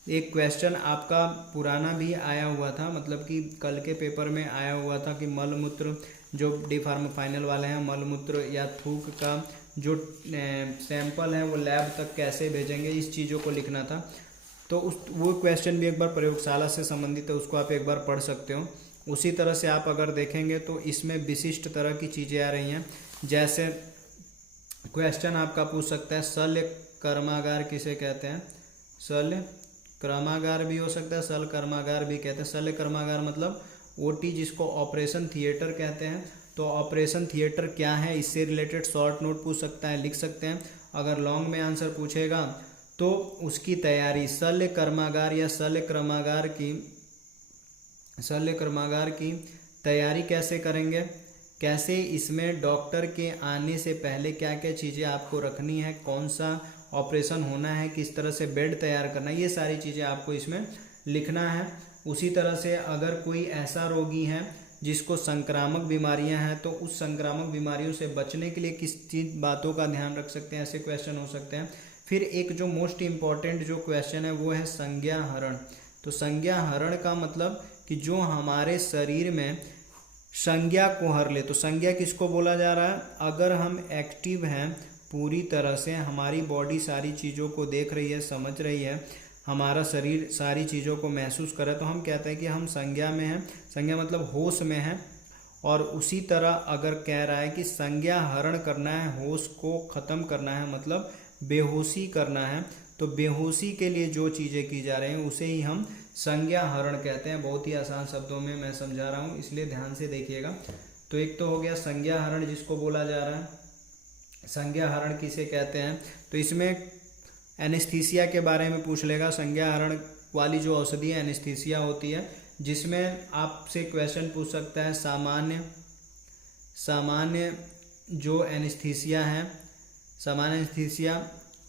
एक क्वेश्चन आपका पुराना भी आया हुआ था, मतलब कि कल के पेपर में आया हुआ था कि मलमूत्र, जो डी फार्म फाइनल वाले हैं, मलमूत्र या थूक का जो सैंपल है वो लैब तक कैसे भेजेंगे, इस चीज़ों को लिखना था। तो वो क्वेश्चन भी एक बार प्रयोगशाला से संबंधित है, उसको आप एक बार पढ़ सकते हो। उसी तरह से आप अगर देखेंगे तो इसमें विशिष्ट तरह की चीज़ें आ रही हैं। जैसे क्वेश्चन आपका पूछ सकता है शल्य कर्मागार किसे कहते हैं, शल्य कर्मागार भी हो सकता है, शल्य कर्मागार भी कहते हैं। शल्य कर्मागार मतलब ओटी, जिसको ऑपरेशन थिएटर कहते हैं। तो ऑपरेशन थिएटर क्या है, इससे रिलेटेड शॉर्ट नोट पूछ सकता है, लिख सकते हैं। अगर लॉन्ग में आंसर पूछेगा तो उसकी तैयारी शल्य कर्मागार या शल्य कर्मागार की तैयारी कैसे करेंगे, कैसे इसमें डॉक्टर के आने से पहले क्या क्या चीज़ें आपको रखनी है, कौन सा ऑपरेशन होना है, किस तरह से बेड तैयार करना है, ये सारी चीज़ें आपको इसमें लिखना है। उसी तरह से अगर कोई ऐसा रोगी है जिसको संक्रामक बीमारियां हैं, तो उस संक्रामक बीमारियों से बचने के लिए किस चीज बातों का ध्यान रख सकते हैं, ऐसे क्वेश्चन हो सकते हैं। फिर एक जो मोस्ट इम्पॉर्टेंट जो क्वेश्चन है वो है संज्ञाहरण। तो संज्ञाहरण का मतलब कि जो हमारे शरीर में संज्ञा को हर ले। तो संज्ञा किसको बोला जा रहा है? अगर हम एक्टिव हैं पूरी तरह से, हमारी बॉडी सारी चीज़ों को देख रही है, समझ रही है, हमारा शरीर सारी चीज़ों को महसूस करे, तो हम कहते हैं कि हम संज्ञा में हैं। संज्ञा मतलब होश में है। और उसी तरह अगर कह रहा है कि संज्ञा हरण करना है, होश को ख़त्म करना है, मतलब बेहोशी करना है, तो बेहोशी के लिए जो चीज़ें की जा रही हैं उसे ही हम संज्ञा हरण कहते हैं। बहुत ही आसान शब्दों में मैं समझा रहा हूँ, इसलिए ध्यान से देखिएगा। तो एक तो हो गया संज्ञा हरण जिसको बोला जा रहा है। संज्ञा हरण किसे कहते हैं? तो इसमें एनेस्थीसिया के बारे में पूछ लेगा। संज्ञा हरण वाली जो औषधि है एनेस्थीसिया होती है, जिसमें आपसे क्वेश्चन पूछ सकता है सामान्य जो एनेस्थीसिया है, सामान्य एनेस्थीसिया,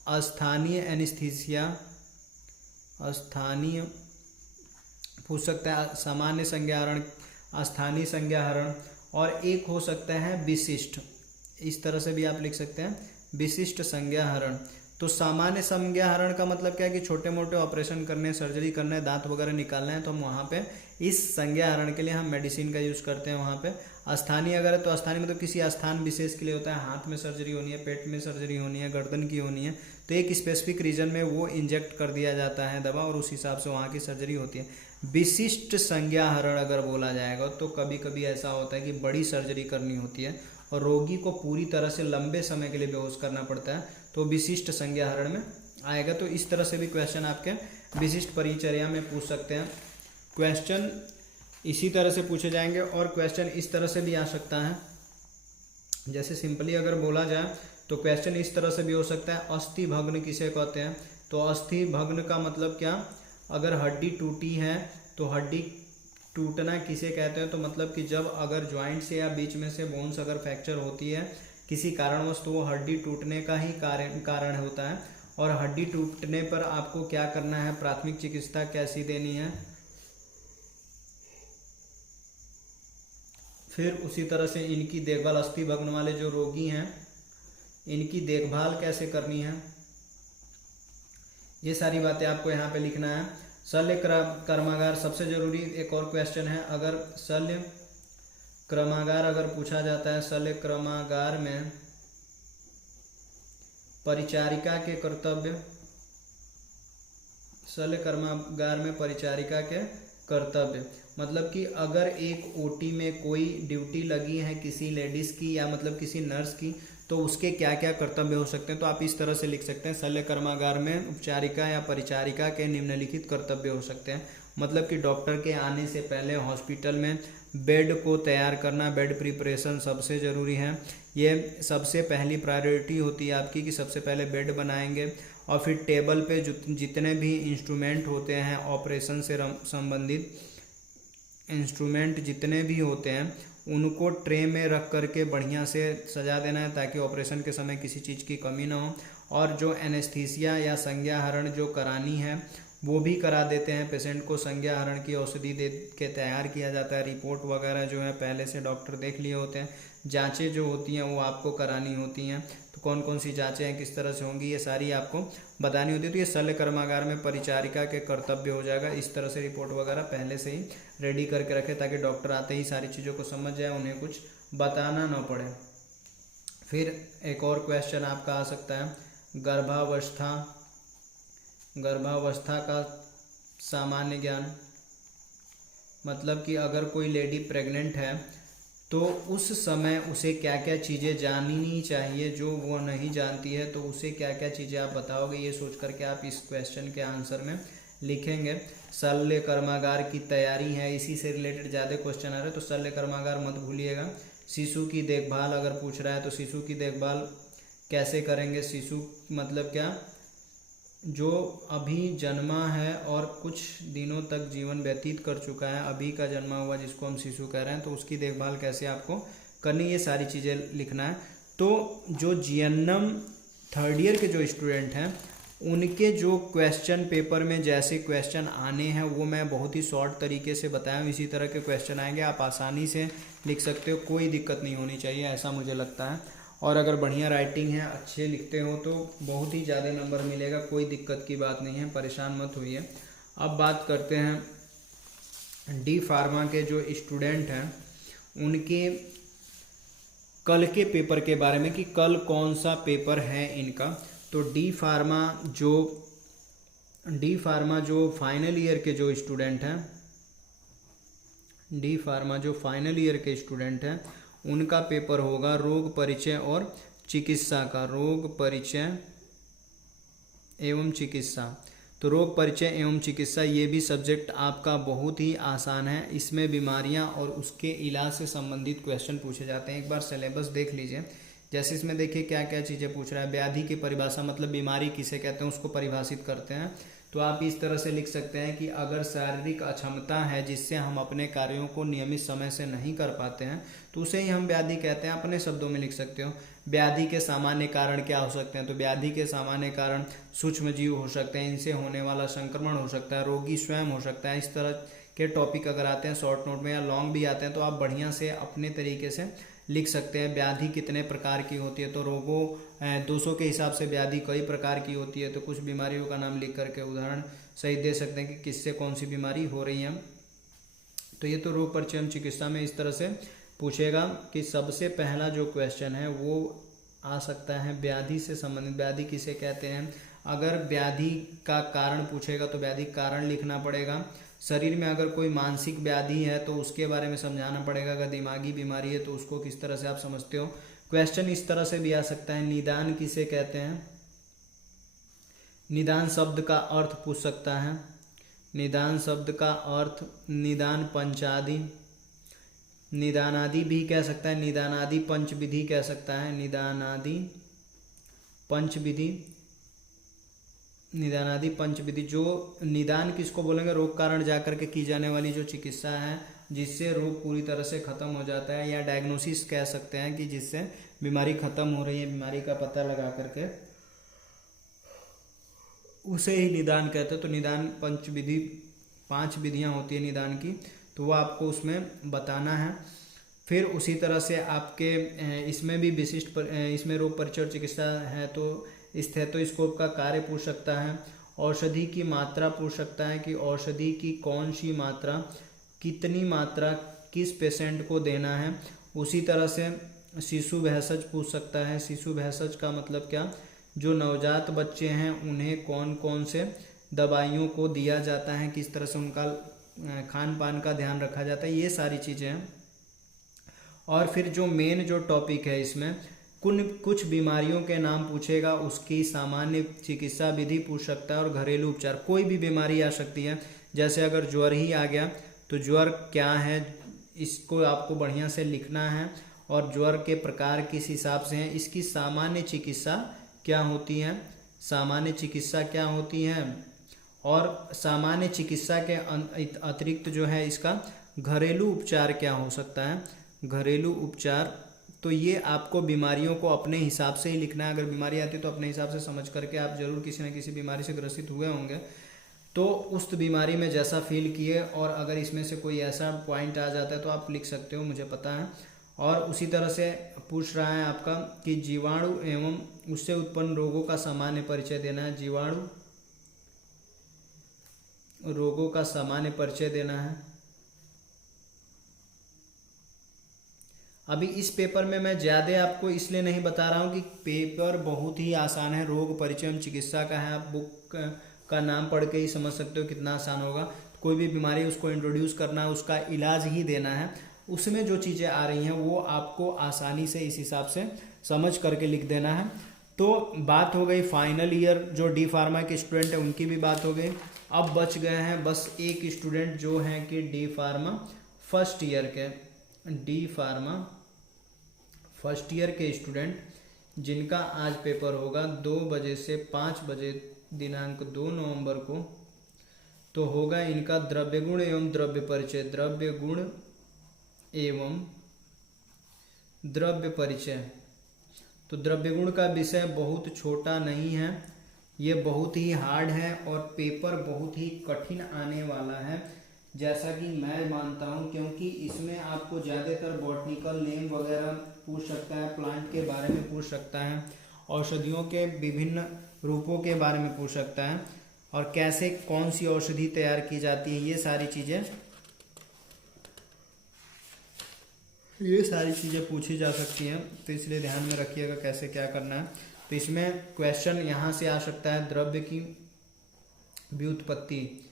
अस्थानीय एनेस्थीसिया, अस्थानीय पूछ सकता है, सामान्य संज्ञाहरण, अस्थानीय संज्ञाहरण, और एक हो सकता है विशिष्ट। इस तरह से भी आप लिख सकते हैं, विशिष्ट संज्ञाहरण। तो सामान्य संज्ञाहरण का मतलब क्या है कि छोटे मोटे ऑपरेशन करने, सर्जरी करना है, दांत वगैरह निकालना है, तो हम वहाँ पे इस संज्ञाहरण के लिए हम मेडिसिन का यूज़ करते हैं वहाँ पे। स्थानीय अगर है तो स्थानीय मतलब किसी स्थान विशेष के लिए होता है, हाथ में सर्जरी होनी है, पेट में सर्जरी होनी है, गर्दन की होनी है, तो एक स्पेसिफिक रीजन में वो इंजेक्ट कर दिया जाता है दवा और उस हिसाब से वहाँ की सर्जरी होती है। विशिष्ट संज्ञाहरण अगर बोला जाएगा तो कभी कभी ऐसा होता है कि बड़ी सर्जरी करनी होती है और रोगी को पूरी तरह से लंबे समय के लिए बेहोश करना पड़ता है, तो विशिष्ट संज्ञाहरण में आएगा। तो इस तरह से भी क्वेश्चन आपके विशिष्ट परिचर्या में पूछ सकते हैं। क्वेश्चन इसी तरह से पूछे जाएंगे और क्वेश्चन इस तरह से भी आ सकता है। जैसे सिंपली अगर बोला जाए तो क्वेश्चन इस तरह से भी हो सकता है, अस्थि भग्न किसे कहते हैं? तो अस्थि भग्न का मतलब क्या? अगर हड्डी टूटी है तो हड्डी टूटना किसे कहते हैं? तो मतलब कि जब अगर ज्वाइंट से या बीच में से बोन्स अगर फ्रैक्चर होती है किसी कारणवश, तो वो हड्डी टूटने का ही कारण होता है। और हड्डी टूटने पर आपको क्या करना है? प्राथमिक चिकित्सा कैसी देनी है? फिर उसी तरह से इनकी देखभाल, अस्थि भग्न वाले जो रोगी हैं इनकी देखभाल कैसे करनी है, ये सारी बातें आपको यहाँ पे लिखना है। शल्य कर्मागार सबसे जरूरी एक और क्वेश्चन है। अगर शल्य कर्मागार अगर पूछा जाता है, शल्य कर्मागार में परिचारिका के कर्तव्य, शल्य कर्मागार में परिचारिका के कर्तव्य मतलब कि अगर एक ओटी में कोई ड्यूटी लगी है किसी लेडीज़ की या मतलब किसी नर्स की, तो उसके क्या क्या कर्तव्य हो सकते हैं। तो आप इस तरह से लिख सकते हैं, शल्य कर्मागार में उपचारिका या परिचारिका के निम्नलिखित कर्तव्य हो सकते हैं। मतलब कि डॉक्टर के आने से पहले हॉस्पिटल में बेड को तैयार करना, बेड प्रिपरेशन सबसे ज़रूरी है। ये सबसे पहली प्रायोरिटी होती है आपकी कि सबसे पहले बेड बनाएंगे और फिर टेबल पे जितने भी इंस्ट्रूमेंट होते हैं, ऑपरेशन से संबंधित इंस्ट्रूमेंट जितने भी होते हैं उनको ट्रे में रख करके बढ़िया से सजा देना है ताकि ऑपरेशन के समय किसी चीज़ की कमी ना हो। और जो एनेस्थीसिया या संज्ञाहरण जो करानी है वो भी करा देते हैं पेशेंट को। संज्ञाहरण की औषधि दे के तैयार किया जाता है। रिपोर्ट वगैरह जो है पहले से डॉक्टर देख लिए होते हैं। जांचें जो होती हैं वो आपको करानी होती हैं। तो कौन कौन सी जांचें हैं, किस तरह से होंगी, ये सारी आपको बतानी होती है। तो ये शल्य कर्मागार में परिचारिका के कर्तव्य हो जाएगा। इस तरह से रिपोर्ट वगैरह पहले से ही रेडी करके रखें ताकि डॉक्टर आते ही सारी चीज़ों को समझ जाए, उन्हें कुछ बताना ना पड़े। फिर एक और क्वेश्चन आपका आ सकता है, गर्भावस्था, गर्भावस्था का सामान्य ज्ञान मतलब कि अगर कोई लेडी प्रेग्नेंट है तो उस समय उसे क्या क्या चीज़ें जाननी चाहिए जो वो नहीं जानती है, तो उसे क्या क्या चीज़ें आप बताओगे, ये सोच करके आप इस क्वेश्चन के आंसर में लिखेंगे। शल्य कर्मागार की तैयारी है, इसी से रिलेटेड ज़्यादा क्वेश्चन आ रहे हैं तो शल्य कर्मागार मत भूलिएगा। शिशु की देखभाल अगर पूछ रहा है तो शिशु की देखभाल कैसे करेंगे? शिशु मतलब क्या? जो अभी जन्मा है और कुछ दिनों तक जीवन व्यतीत कर चुका है, अभी का जन्मा हुआ जिसको हम शिशु कह रहे हैं, तो उसकी देखभाल कैसे आपको करनी, ये सारी चीज़ें लिखना है। तो जो जीएनएम थर्ड ईयर के जो स्टूडेंट हैं उनके जो क्वेश्चन पेपर में जैसे क्वेश्चन आने हैं वो मैं बहुत ही शॉर्ट तरीके से बताया हूँ। इसी तरह के क्वेश्चन आएंगे, आप आसानी से लिख सकते हो, कोई दिक्कत नहीं होनी चाहिए, ऐसा मुझे लगता है। और अगर बढ़िया राइटिंग है, अच्छे लिखते हो तो बहुत ही ज़्यादा नंबर मिलेगा, कोई दिक्कत की बात नहीं है, परेशान मत होइए। अब बात करते हैं डी फार्मा के जो स्टूडेंट हैं उनके कल के पेपर के बारे में कि कल कौन सा पेपर है इनका। तो डी फार्मा जो फाइनल ईयर के जो स्टूडेंट हैं, डी फार्मा जो फाइनल ईयर के स्टूडेंट हैं उनका पेपर होगा रोग परिचय और चिकित्सा का, रोग परिचय एवं चिकित्सा। तो रोग परिचय एवं चिकित्सा ये भी सब्जेक्ट आपका बहुत ही आसान है। इसमें बीमारियां और उसके इलाज से संबंधित क्वेश्चन पूछे जाते हैं। एक बार सिलेबस देख लीजिए। जैसे इसमें देखिए क्या क्या चीज़ें पूछ रहा है। व्याधि की परिभाषा, मतलब बीमारी किसे कहते हैं उसको परिभाषित करते हैं। तो आप इस तरह से लिख सकते हैं कि अगर शारीरिक अक्षमता है जिससे हम अपने कार्यों को नियमित समय से नहीं कर पाते हैं तो उसे ही हम व्याधि कहते हैं। अपने शब्दों में लिख सकते हो। व्याधि के सामान्य कारण क्या हो सकते हैं, तो व्याधि के सामान्य कारण सूक्ष्म जीव हो सकते हैं, इनसे होने वाला संक्रमण हो सकता है, रोगी स्वयं हो सकता है। इस तरह के टॉपिक अगर आते हैं शॉर्ट नोट में या लॉन्ग भी आते हैं तो आप बढ़िया से अपने तरीके से लिख सकते हैं। व्याधि कितने प्रकार की होती है, तो रोगों 200 के हिसाब से व्याधि कई प्रकार की होती है। तो कुछ बीमारियों का नाम लिख करके उदाहरण सहित दे सकते हैं कि किससे कौन सी बीमारी हो रही है। तो ये तो रोग परिचय एवं चिकित्सा में इस तरह से पूछेगा कि सबसे पहला जो क्वेश्चन है वो आ सकता है व्याधि से संबंधित। व्याधि किसे कहते हैं, अगर व्याधि का कारण पूछेगा तो व्याधि कारण लिखना पड़ेगा। शरीर में अगर कोई मानसिक व्याधि है तो उसके बारे में समझाना पड़ेगा। अगर दिमागी बीमारी है तो उसको किस तरह से आप समझते हो। क्वेश्चन इस तरह से भी आ सकता है, निदान किसे कहते हैं। निदान शब्द का अर्थ पूछ सकता है। निदान शब्द का अर्थ निदान पंचादि, निदानादि भी कह सकता है, निदानादि पंचविधि कह सकता है, निदानादि पंचविधि, निदानादि पंचविधि। जो निदान किसको बोलेंगे, रोग कारण जाकर के की जाने वाली जो चिकित्सा है जिससे रोग पूरी तरह से खत्म हो जाता है, या डायग्नोसिस कह सकते हैं कि जिससे बीमारी खत्म हो रही है, बीमारी का पता लगा करके उसे ही निदान कहते हैं। तो निदान पंचविधि, 5 विधियां होती है निदान की, तो वो आपको उसमें बताना है। फिर उसी तरह से आपके इसमें भी विशिष्ट इसमें रोग परिचय और चिकित्सा है तो स्टेथोस्कोप का कार्य पूछ सकता है। औषधि की मात्रा पूछ सकता है कि औषधि की कौन सी मात्रा, कितनी मात्रा किस पेशेंट को देना है। उसी तरह से शिशु भेषज पूछ सकता है। शिशु भेषज का मतलब क्या, जो नवजात बच्चे हैं उन्हें कौन कौन से दवाइयों को दिया जाता है, किस तरह से उनका खान पान का ध्यान रखा जाता है, ये सारी चीज़ें हैं। और फिर जो मेन जो टॉपिक है इसमें कुछ बीमारियों के नाम पूछेगा, उसकी सामान्य चिकित्सा विधि पूछ सकता है और घरेलू उपचार। कोई भी बीमारी आ सकती है, जैसे अगर ज्वर ही आ गया तो ज्वर क्या है इसको आपको बढ़िया से लिखना है, और ज्वर के प्रकार किस हिसाब से हैं, इसकी सामान्य चिकित्सा क्या होती है, सामान्य चिकित्सा क्या होती है, और सामान्य चिकित्सा के अतिरिक्त जो है इसका घरेलू उपचार क्या हो सकता है, घरेलू उपचार। तो ये आपको बीमारियों को अपने हिसाब से ही लिखना है। अगर बीमारी आती है तो अपने हिसाब से समझ करके, आप जरूर किसी न किसी बीमारी से ग्रसित हुए होंगे तो उस बीमारी में जैसा फील किए, और अगर इसमें से कोई ऐसा पॉइंट आ जाता है तो आप लिख सकते हो, मुझे पता है। और उसी तरह से पूछ रहा है आपका कि जीवाणु एवं उससे उत्पन्न रोगों का सामान्य परिचय देना है। जीवाणु रोगों का सामान्य परिचय देना है। अभी इस पेपर में मैं ज़्यादा आपको इसलिए नहीं बता रहा हूँ कि पेपर बहुत ही आसान है, रोग परिचय एवं चिकित्सा का है। आप बुक का नाम पढ़ के ही समझ सकते हो कितना आसान होगा। कोई भी बीमारी उसको इंट्रोड्यूस करना है, उसका इलाज ही देना है, उसमें जो चीज़ें आ रही हैं वो आपको आसानी से इस हिसाब से समझ करके लिख देना है। तो बात हो गई फाइनल ईयर जो डी फार्मा के स्टूडेंट हैं उनकी भी बात हो गई। अब बच गए हैं बस एक स्टूडेंट जो हैं कि डी फार्मा फर्स्ट ईयर के, डी फार्मा फर्स्ट ईयर के स्टूडेंट जिनका आज पेपर होगा 2 बजे से 5 बजे दिनांक 2 नवंबर को। तो होगा इनका द्रव्य गुण एवं द्रव्य परिचय, द्रव्य गुण एवं द्रव्य परिचय। तो द्रव्य गुण का विषय बहुत छोटा नहीं है, ये बहुत ही हार्ड है और पेपर बहुत ही कठिन आने वाला है, जैसा कि मैं मानता हूँ, क्योंकि इसमें आपको ज़्यादातर बॉटनिकल नेम वगैरह पूछ सकता है, प्लांट के बारे में पूछ सकता है, औषधियों के विभिन्न रूपों के बारे में पूछ सकता है, और कैसे कौन सी औषधि तैयार की जाती है, ये सारी चीज़ें पूछी जा सकती हैं। तो इसलिए ध्यान में रखिएगा कैसे क्या करना है। तो इसमें क्वेश्चन यहाँ से आ सकता है, द्रव्य की व्युत्पत्ति,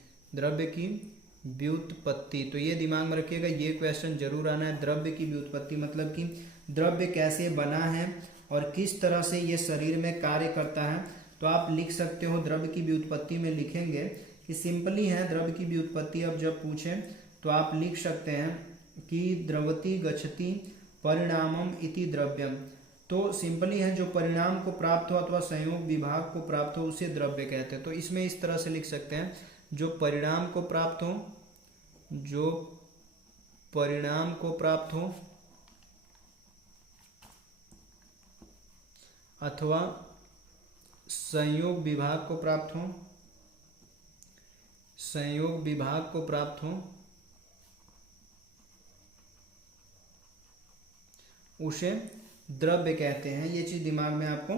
तो ये दिमाग में रखिएगा, ये क्वेश्चन जरूर आना है। द्रव्य की व्युत्पत्ति मतलब कि द्रव्य कैसे बना है और किस तरह से ये शरीर में कार्य करता है। तो आप लिख सकते हो, द्रव्य की व्युत्पत्ति में लिखेंगे कि सिंपली है द्रव्य की व्युत्पत्ति। अब जब पूछें तो आप लिख सकते हैं कि द्रवति गच्छति परिणामम इति द्रव्यम। तो सिंपली है जो परिणाम को प्राप्त हो अथवा संयोग विभाग को प्राप्त हो उसे द्रव्य कहते हैं। तो इसमें इस तरह से लिख सकते हैं, जो परिणाम को प्राप्त हो अथवा संयोग विभाग को प्राप्त हो उसे द्रव्य कहते हैं। ये चीज दिमाग में आपको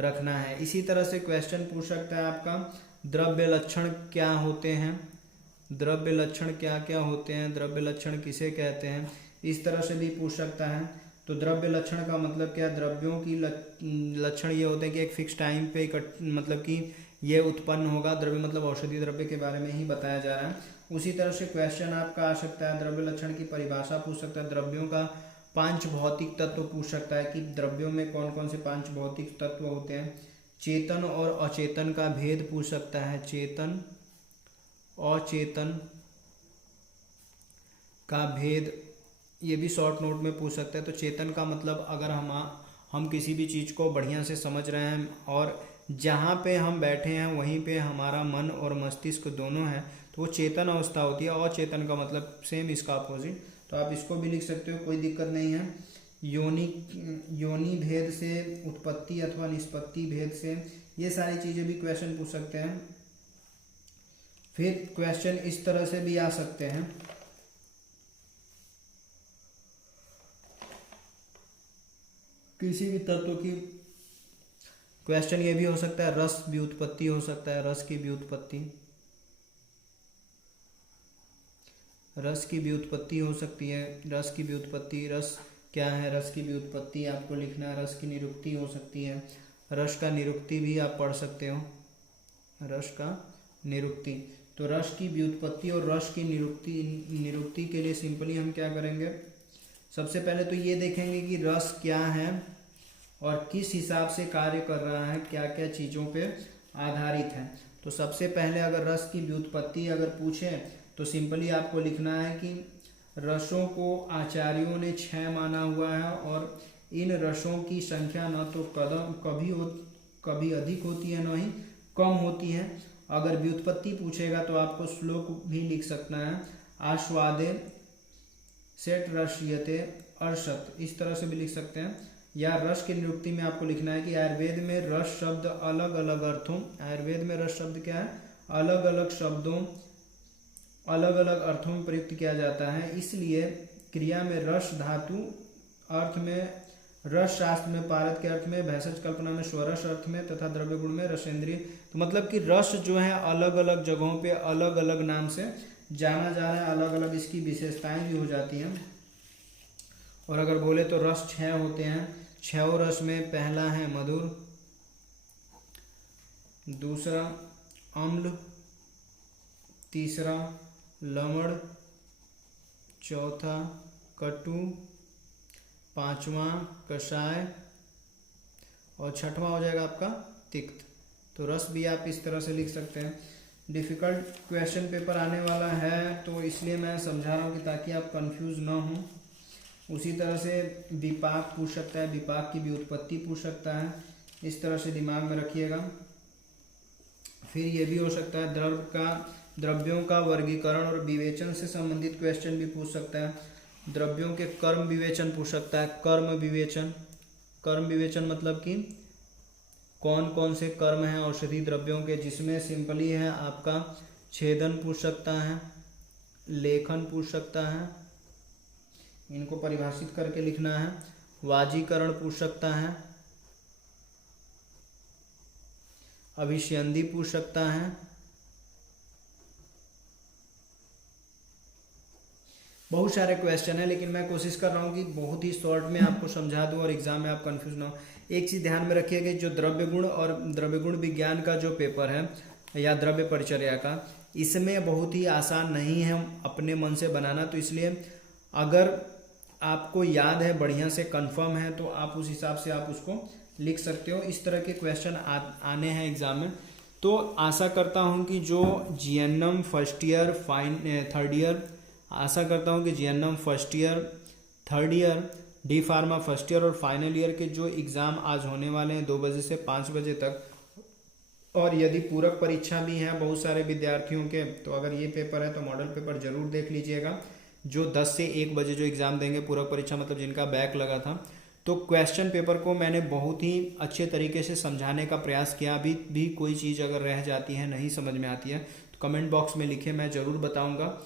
रखना है। इसी तरह से क्वेश्चन पूछ सकता है आपका, द्रव्य लक्षण क्या होते हैं, द्रव्य लक्षण क्या क्या होते हैं, द्रव्य लक्षण किसे कहते हैं, इस तरह से भी पूछ सकता है। तो द्रव्य लक्षण का मतलब क्या, द्रव्यों की लक्षण ये होते हैं कि एक फिक्स टाइम पे मतलब कि ये उत्पन्न होगा। द्रव्य मतलब औषधि द्रव्य के बारे में ही बताया जा रहा है। उसी तरह से क्वेश्चन आपका आ सकता है, द्रव्य लक्षण की परिभाषा पूछ सकता है, द्रव्यों का 5 भौतिक तत्व पूछ सकता है कि द्रव्यों में कौन कौन से 5 भौतिक तत्व होते हैं। चेतन और अचेतन का भेद पूछ सकता है, चेतन अचेतन का भेद ये भी शॉर्ट नोट में पूछ सकता है। तो चेतन का मतलब अगर हम किसी भी चीज़ को बढ़िया से समझ रहे हैं और जहाँ पे हम बैठे हैं वहीं पे हमारा मन और मस्तिष्क दोनों है, तो वो चेतन अवस्था होती है। अचेतन का मतलब सेम इसका अपोजिट। तो आप इसको भी लिख सकते हो, कोई दिक्कत नहीं है। योनि भेद से, उत्पत्ति अथवा निष्पत्ति भेद से, ये सारी चीज़ें भी क्वेश्चन पूछ सकते हैं। फिर क्वेश्चन इस तरह से भी आ सकते हैं, किसी भी तत्व की क्वेश्चन ये भी हो सकता है, रस व्युत्पत्ति हो सकता है, रस की व्युत्पत्ति हो सकती है। रस की व्युत्पत्ति, रस क्या है, रस की व्युत्पत्ति आपको लिखना है। रस की निरुक्ति हो सकती है, रस का निरुक्ति भी आप पढ़ सकते हो, रस का निरुक्ति। तो रस की व्युत्पत्ति और रस की निरुक्ति के लिए सिंपली हम क्या करेंगे, सबसे पहले तो ये देखेंगे कि रस क्या है और किस हिसाब से कार्य कर रहा है, क्या क्या चीज़ों पे आधारित है। तो सबसे पहले अगर रस की व्युत्पत्ति अगर पूछें तो सिंपली आपको लिखना है कि रसों को आचार्यों ने 6 माना हुआ है और इन रसों की संख्या न तो कभी अधिक होती है न ही कम होती है। अगर व्युत्पत्ति पूछेगा तो आपको श्लोक भी लिख सकना है, आस्वादे सेट रस्यते अर्षत, इस तरह से भी लिख सकते हैं। या रस की निरुक्ति में आपको लिखना है कि आयुर्वेद में रस शब्द अलग अलग अर्थों, आयुर्वेद में रस शब्द क्या है, अलग अलग शब्दों अलग अलग अर्थों में प्रयुक्त किया जाता है। इसलिए क्रिया में रस धातु अर्थ में, रस शास्त्र में पारद के अर्थ में, भैषज कल्पना में स्वरस अर्थ में, तथा द्रव्य गुण में रसेंद्रिय। तो मतलब कि रस जो है अलग अलग जगहों पे अलग अलग नाम से जाना जा रहा है, अलग अलग इसकी विशेषताएं भी हो जाती हैं। और अगर बोले तो रस 6 होते हैं। 6 रस में पहला है मधुर, दूसरा अम्ल, तीसरा लवण, चौथा कटु, 5वां कषाय और 6वां हो जाएगा आपका तिक्त। तो रस भी आप इस तरह से लिख सकते हैं। डिफ़िकल्ट क्वेश्चन पेपर आने वाला है तो इसलिए मैं समझा रहा हूँ कि ताकि आप कंफ्यूज ना हो। उसी तरह से विपाक पूछ सकता है, विपाक की व्युत्पत्ति पूछ सकता है, इस तरह से दिमाग में रखिएगा। फिर ये भी हो सकता है द्रव्यों का वर्गीकरण और विवेचन से संबंधित क्वेश्चन भी पूछ सकता है। द्रव्यों के कर्म विवेचन पूछ सकता है, कर्म विवेचन मतलब कि कौन कौन से कर्म हैं औषधि द्रव्यों के, जिसमें सिंपली है आपका छेदन पूछ सकता है, लेखन पूछ सकता है, इनको परिभाषित करके लिखना है, वाजीकरण पूछ सकता है, अभिष्यंदी पूछ सकता है, बहुत सारे क्वेश्चन है, लेकिन मैं कोशिश कर रहा हूँ कि बहुत ही शॉर्ट में आपको समझा दूँ और एग्जाम में आप कंफ्यूज ना हो। एक चीज़ ध्यान में रखिएगा, जो द्रव्य गुण और द्रव्य गुण विज्ञान का जो पेपर है या द्रव्य परिचर्या का, इसमें बहुत ही आसान नहीं है अपने मन से बनाना। तो इसलिए अगर आपको याद है, बढ़िया से कंफर्म है, तो आप उस हिसाब से आप उसको लिख सकते हो। इस तरह के क्वेश्चन आने हैं एग्जाम में। तो आशा करता हूँ कि जो GNM first year third year, आशा करता हूँ कि GNM first year, third year, D pharma first year और फाइनल ईयर के जो एग्ज़ाम आज होने वाले हैं 2 बजे से 5 बजे तक, और यदि पूरक परीक्षा भी है बहुत सारे विद्यार्थियों के, तो अगर ये पेपर है तो मॉडल पेपर जरूर देख लीजिएगा। जो 10 से 1 बजे जो एग्ज़ाम देंगे पूरक परीक्षा, मतलब जिनका बैक लगा था, तो क्वेश्चन पेपर को मैंने बहुत ही अच्छे तरीके से समझाने का प्रयास किया। अभी भी कोई चीज़ अगर रह जाती है, नहीं समझ में आती है, तो कमेंट बॉक्स में लिखे, मैं ज़रूर बताऊँगा।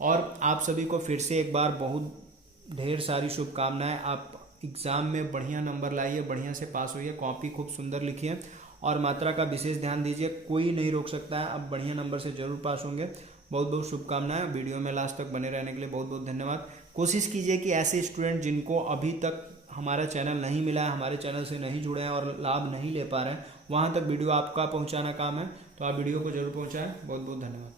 और आप सभी को फिर से एक बार बहुत ढेर सारी शुभकामनाएं। आप एग्ज़ाम में बढ़िया नंबर लाइए, बढ़िया से पास होइए, कॉपी खूब सुंदर लिखिए और मात्रा का विशेष ध्यान दीजिए, कोई नहीं रोक सकता है, आप बढ़िया नंबर से जरूर पास होंगे। बहुत बहुत शुभकामनाएं। वीडियो में लास्ट तक बने रहने के लिए बहुत बहुत धन्यवाद। कोशिश कीजिए कि ऐसे स्टूडेंट जिनको अभी तक हमारा चैनल नहीं मिला है, हमारे चैनल से नहीं जुड़े हैं और लाभ नहीं ले पा रहे हैं, वहाँ तक वीडियो आपका पहुँचाना काम है, तो आप वीडियो को जरूर पहुँचाएँ। बहुत बहुत धन्यवाद।